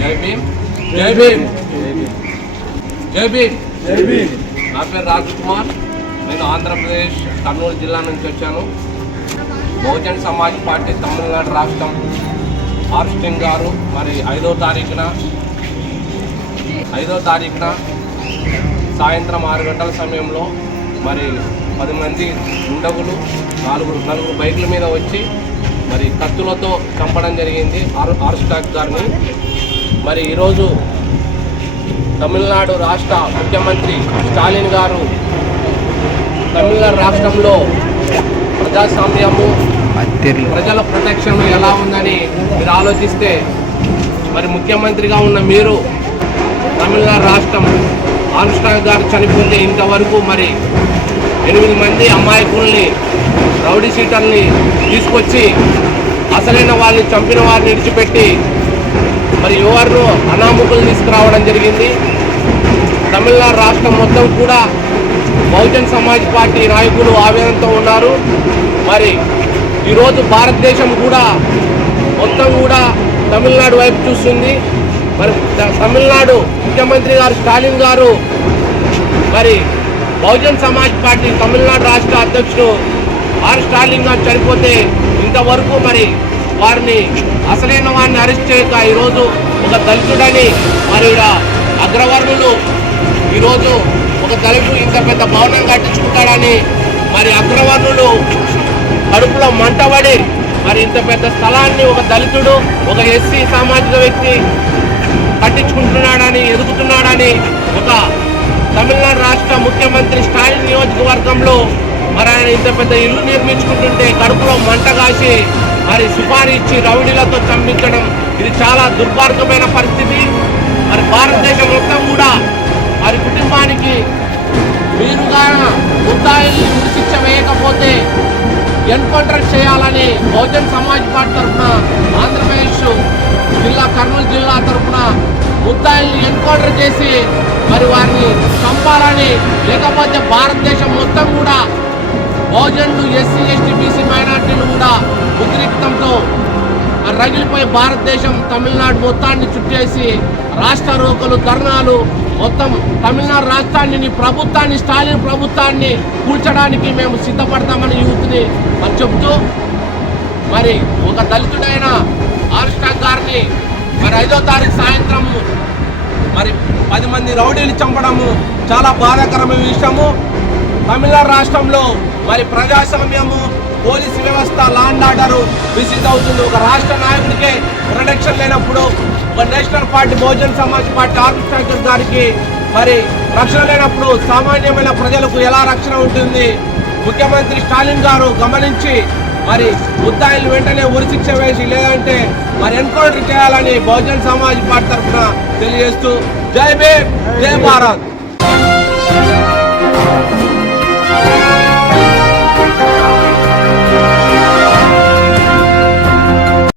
జై భీమ్. జై భీమ్. జై భీమ్. నా పేరు రాజ్ కుమార్ నేను ఆంధ్రప్రదేశ్ కర్నూలు జిల్లా నుంచి వచ్చాను. బహుజన్ సమాజ్ పార్టీ తమిళనాడు రాష్ట్రం ఆర్స్టింగ్ గారు. మరి ఐదో తారీఖున ఐదో తారీఖున సాయంత్రం ఆరు గంటల సమయంలో మరి పది మంది గుండగులు నాలుగు నలుగురు బైకుల మీద వచ్చి మరి కత్తులతో చంపడం జరిగింది. ఆర్ ఆర్స్టాక్ గారిని. మరి ఈరోజు తమిళనాడు రాష్ట్ర ముఖ్యమంత్రి స్టాలిన్ గారు తమిళనాడు రాష్ట్రంలో ప్రజాస్వామ్యము ప్రజల ప్రొటెక్షన్ ఎలా ఉందని మీరు ఆలోచిస్తే మరి ముఖ్యమంత్రిగా ఉన్న మీరు తమిళనాడు రాష్ట్రం ఆనుష్ఠాన్ గారు చనిపోతే ఇంతవరకు మరి ఎనిమిది మంది అమాయకుల్ని రౌడీ సీటర్ని తీసుకొచ్చి అసలైన వాళ్ళని చంపిన వారిని విడిచిపెట్టి మరి ఎవరిను అనామకులు తీసుకురావడం జరిగింది. తమిళనాడు రాష్ట్రం మొత్తం కూడా బహుజన్ సమాజ్ పార్టీ నాయకులు ఆవేదనతో ఉన్నారు. మరి ఈరోజు భారతదేశం కూడా మొత్తం కూడా తమిళనాడు వైపు చూస్తుంది. మరి తమిళనాడు ముఖ్యమంత్రి గారు స్టాలిన్ గారు మరి బహుజన్ సమాజ్ పార్టీ తమిళనాడు రాష్ట్ర అధ్యక్షుడు ఆర్ స్టాలిన్ గారు చనిపోతే ఇంతవరకు మరి వారిని అసలైన వారిని అరెస్ట్ చేయక ఈరోజు ఒక దళితుడని మరి అగ్రవర్ణులు ఈరోజు ఒక దళితుడు ఇంత పెద్ద భవనం కట్టించుకుంటాడని మరి అగ్రవర్ణులు కడుపులో మంటబడి మరి ఇంత పెద్ద స్థలాన్ని ఒక దళితుడు ఒక ఎస్సీ సామాజిక వ్యక్తి కట్టించుకుంటున్నాడని ఎదుగుతున్నాడని ఒక తమిళనాడు రాష్ట్ర ముఖ్యమంత్రి స్టాలిన్ నియోజకవర్గంలో మరి ఆయన ఇంత పెద్ద ఇల్లు నిర్మించుకుంటుంటే కడుపులో మంట కాసి మరి సుపారీ ఇచ్చి రౌడీలతో చంపించడం ఇది చాలా దుర్మార్గమైన పరిస్థితి. మరి భారతదేశం మొత్తం కూడా వారి కుటుంబానికి మీరుగా ముద్దాయిల్ని శిక్ష వేయకపోతే ఎన్కౌంటర్ చేయాలని బహుజన్ సమాజ్ పార్టీ తరఫున ఆంధ్రప్రదేశ్ జిల్లా కర్నూలు జిల్లా తరఫున ముద్దాయిల్ని ఎన్కౌంటర్ చేసి మరి వారిని చంపాలని లేకపోతే భారతదేశం మొత్తం కూడా బహుజనులు ఎస్సీ ఎస్టీ బీసీ మైనార్టీలు కూడా ఉద్రిక్తంతో రగిలిపోయి భారతదేశం తమిళనాడు మొత్తాన్ని చుట్టేసి రాష్ట్ర రోకలు ధర్నాలు మొత్తం తమిళనాడు రాష్ట్రాన్ని ప్రభుత్వాన్ని స్టాలిన్ ప్రభుత్వాన్ని కూల్చడానికి మేము సిద్ధపడతామని యూత్ని మరి చెప్తూ మరి ఒక దళితుడైన ఆర్స్టాక్ గారిని మరి ఐదో తారీఖు సాయంత్రం మరి పది మంది రౌడీలు చంపడము చాలా బాధాకరమైన విషయము. తమిళనాడు రాష్ట్రంలో మరి ప్రజాస్వామ్యము పోలీస్ వ్యవస్థ లాండ్ ఆర్డర్ విసిట్ అవుతుంది ఒక రాష్ట్ర నాయకుడికే ప్రొటెక్షన్ లేనప్పుడు ఒక national party Bahujan Samaj party organiser గారికి మరి రక్షణ లేనప్పుడు సామాన్యమైన ప్రజలకు ఎలా రక్షణ ఉంటుంది? ముఖ్యమంత్రి స్టాలిన్ గారు గమనించి మరి ముద్దాయిలు వెంటనే ఉరిశిక్ష వేసి లేదంటే మరి ఎన్కౌంటర్ చేయాలని బహుజన్ సమాజ్ పార్టీ తరఫున తెలియజేస్తూ జై భీమ్ జై భారత్.